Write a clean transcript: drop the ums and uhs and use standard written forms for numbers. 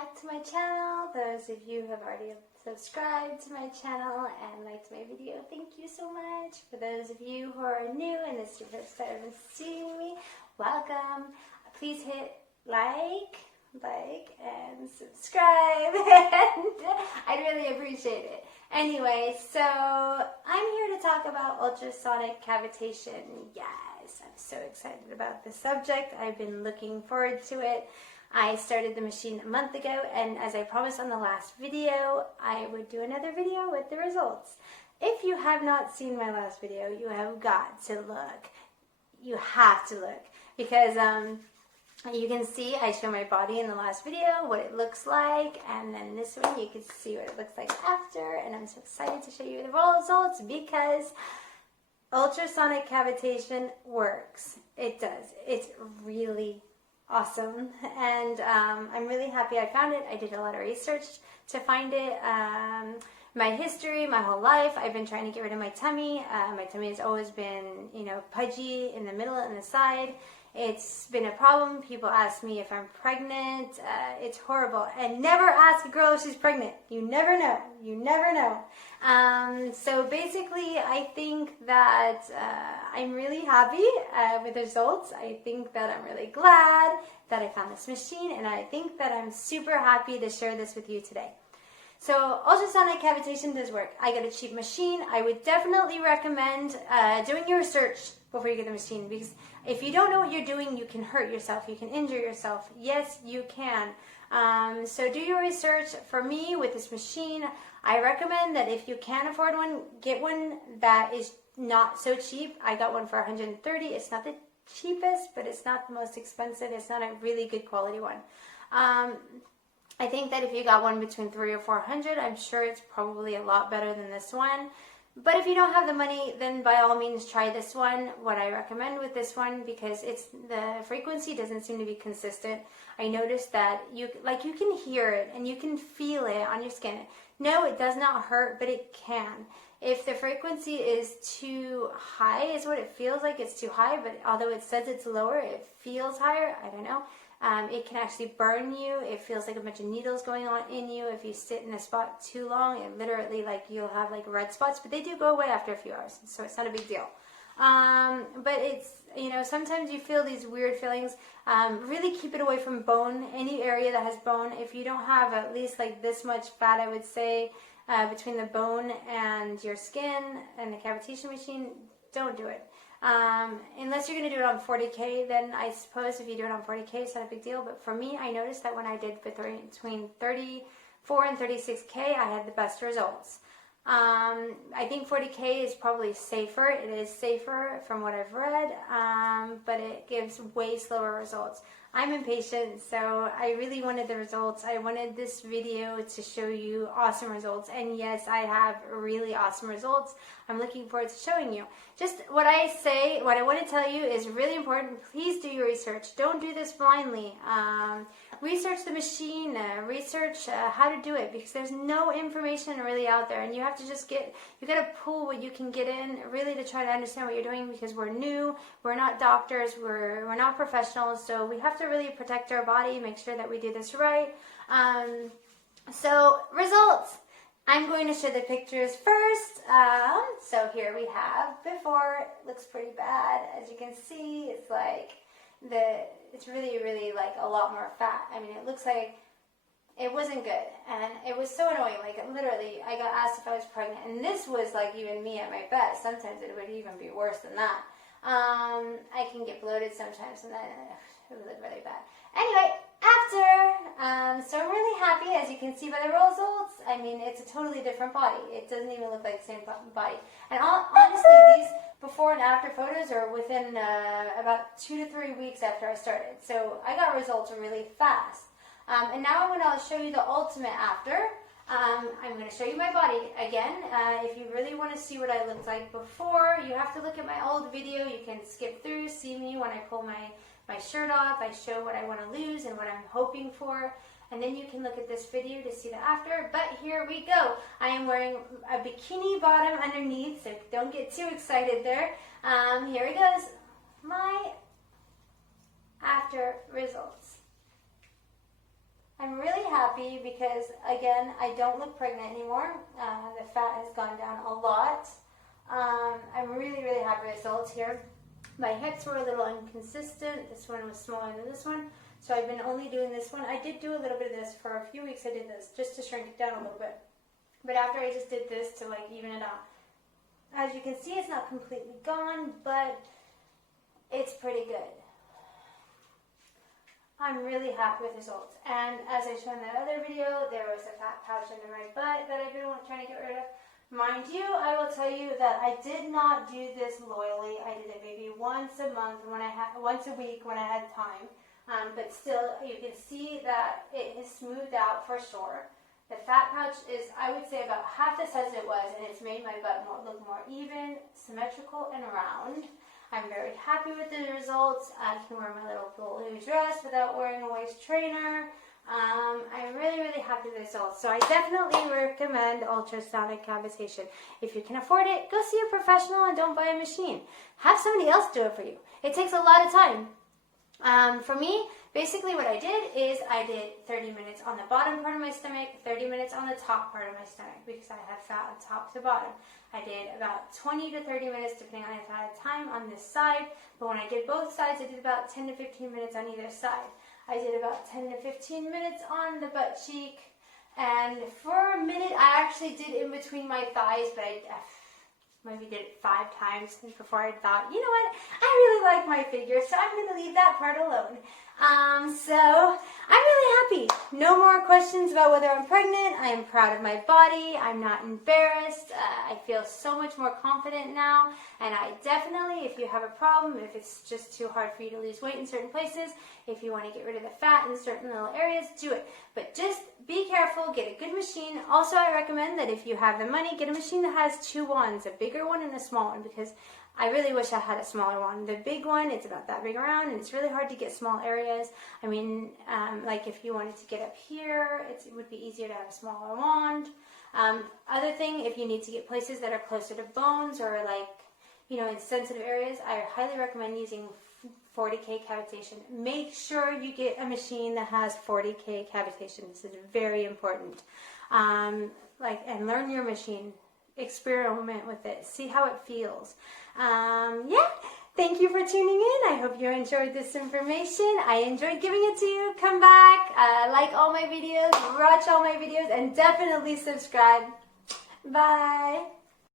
back to my channel. Those of you who have already subscribed to my channel and liked my video, thank you so much. For those of you who are new and this is your first time seeing me, welcome. Please hit like and subscribe, and I'd really appreciate it. Anyway, so I'm here to talk about ultrasonic cavitation. Yes, I'm so excited about this subject. I've been looking forward to it. I started the machine a month ago, and as I promised on the last video, I would do another video with the results. If you have not seen my last video, you have got to look. You have to look, because you can see I show my body in the last video, what it looks like, and then this one you can see what it looks like after, and I'm so excited to show you the results because ultrasonic cavitation works. It does. It's really awesome, and I'm really happy I found it. I did a lot of research to find it. My history, my whole life, I've been trying to get rid of my tummy. My tummy has always been, pudgy in the middle and the side. It's been a problem. People ask me if I'm pregnant. It's horrible. And never ask a girl if she's pregnant. You never know. You never know. So basically, I think that I'm really happy with the results. I think that I'm really glad that I found this machine, and I think that I'm super happy to share this with you today. So ultrasonic cavitation does work. I got a cheap machine. I would definitely recommend doing your research before you get the machine, because if you don't know what you're doing, you can hurt yourself. You can injure yourself. Yes, you can. So do your research. For me, with this machine, I recommend that if you can afford one, get one that is not so cheap. I got one for $130. It's not the cheapest, but it's not the most expensive. It's not a really good quality one. I think that if you got one between $300 or $400, I'm sure it's probably a lot better than this one. But if you don't have the money, then by all means try this one. What I recommend with this one, because the frequency doesn't seem to be consistent. I noticed that you can hear it and you can feel it on your skin. No, it does not hurt, but it can. If the frequency is too high, is what it feels like. It's too high, but although it says it's lower, it feels higher. I don't know. It can actually burn you. It feels like a bunch of needles going on in you. If you sit in a spot too long, it literally, you'll have red spots, but they do go away after a few hours, so it's not a big deal. But it's, sometimes you feel these weird feelings. Really keep it away from bone, any area that has bone. If you don't have at least this much fat, I would say, between the bone and your skin and the cavitation machine, don't do it. Unless you're going to do it on 40K, then I suppose if you do it on 40K, it's not a big deal. But for me, I noticed that when I did between 34 and 36K, I had the best results. I think 40K is probably safer. It is safer from what I've read, but it gives way slower results. I'm impatient, so I really wanted the results. I wanted this video to show you awesome results, and yes, I have really awesome results. I'm looking forward to showing you. Just what I want to tell you is really important. Please do your research. Don't do this blindly. Research the machine, research how to do it, because there's no information really out there, and you have to you got to pull what you can get in really to try to understand what you're doing, because we're new, we're not doctors, we're not professionals, so we have to really protect our body, make sure that we do this right. So results. I'm going to show the pictures first. So here we have before. It looks pretty bad. As you can see, it's really a lot more fat. I mean, it looks like it wasn't good, and it was so annoying. Literally, I got asked if I was pregnant, and this was even me at my best. Sometimes it would even be worse than that. I can get bloated sometimes, and then it would look really bad. Anyway, so I'm really happy, as you can see by the results. I mean, it's a totally different body. It doesn't even look like the same body. And honestly, these before and after photos are within about 2 to 3 weeks after I started. So I got results really fast. And now I'm going to show you the ultimate after. I'm going to show you my body again. If you really want to see what I looked like before, you have to look at my old video. You can skip through, see me when I pull my shirt off. I show what I want to lose and what I'm hoping for. And then you can look at this video to see the after. But here we go. I am wearing a bikini bottom underneath, so don't get too excited there. Here it goes. My after results. I'm really happy happy because, again, I don't look pregnant anymore. The fat has gone down a lot. I'm really, really happy with the results here. My hips were a little inconsistent. This one was smaller than this one. So I've been only doing this one. I did do a little bit of this for a few weeks. I did this just to shrink it down a little bit. But after I just did this to like even it out. As you can see, it's not completely gone, but it's pretty good. I'm really happy with the results. And as I showed in that other video, there was a fat pouch under my butt that I've been trying to get rid of. Mind you, I will tell you that I did not do this loyally. I did it maybe once a month once a week when I had time. But still, you can see that it is smoothed out for sure. The fat pouch is, I would say, about half the size it was, and it's made my butt look more even, symmetrical, and round. I'm very happy with the results. I can wear my little blue dress without wearing a waist trainer. I'm really, really happy with the results. So I definitely recommend ultrasonic cavitation. If you can afford it, go see a professional and don't buy a machine. Have somebody else do it for you. It takes a lot of time. For me, basically what I did is I did 30 minutes on the bottom part of my stomach, 30 minutes on the top part of my stomach because I have fat on top to bottom. I did about 20 to 30 minutes depending on if I had time on this side, but when I did both sides, I did about 10 to 15 minutes on either side. I did about 10 to 15 minutes on the butt cheek, and for a minute I actually did in between my thighs, but I maybe did it 5 times before I thought, you know what, I really like my figure, so I'm going to leave that part alone. So I'm really happy. No more questions about whether I'm pregnant. I am proud of my body. I'm not embarrassed. I feel so much more confident now. And I definitely, if you have a problem, if it's just too hard for you to lose weight in certain places, if you want to get rid of the fat in certain little areas, do it. But just be careful. Get a good machine. Also, I recommend that if you have the money, get a machine that has 2 wands, a bigger one and a small one, because I really wish I had a smaller one. The big one, it's about that big around, and it's really hard to get small areas. I mean, like if you wanted to get up here, it would be easier to have a smaller wand. Other thing, if you need to get places that are closer to bones or like, you know, in sensitive areas, I highly recommend using 40K cavitation. Make sure you get a machine that has 40K cavitation. This is very important. And learn your machine. Experiment with it. See how it feels. Yeah. Thank you for tuning in. I hope you enjoyed this information. I enjoyed giving it to you. Come back, like all my videos, watch all my videos, and definitely subscribe. Bye.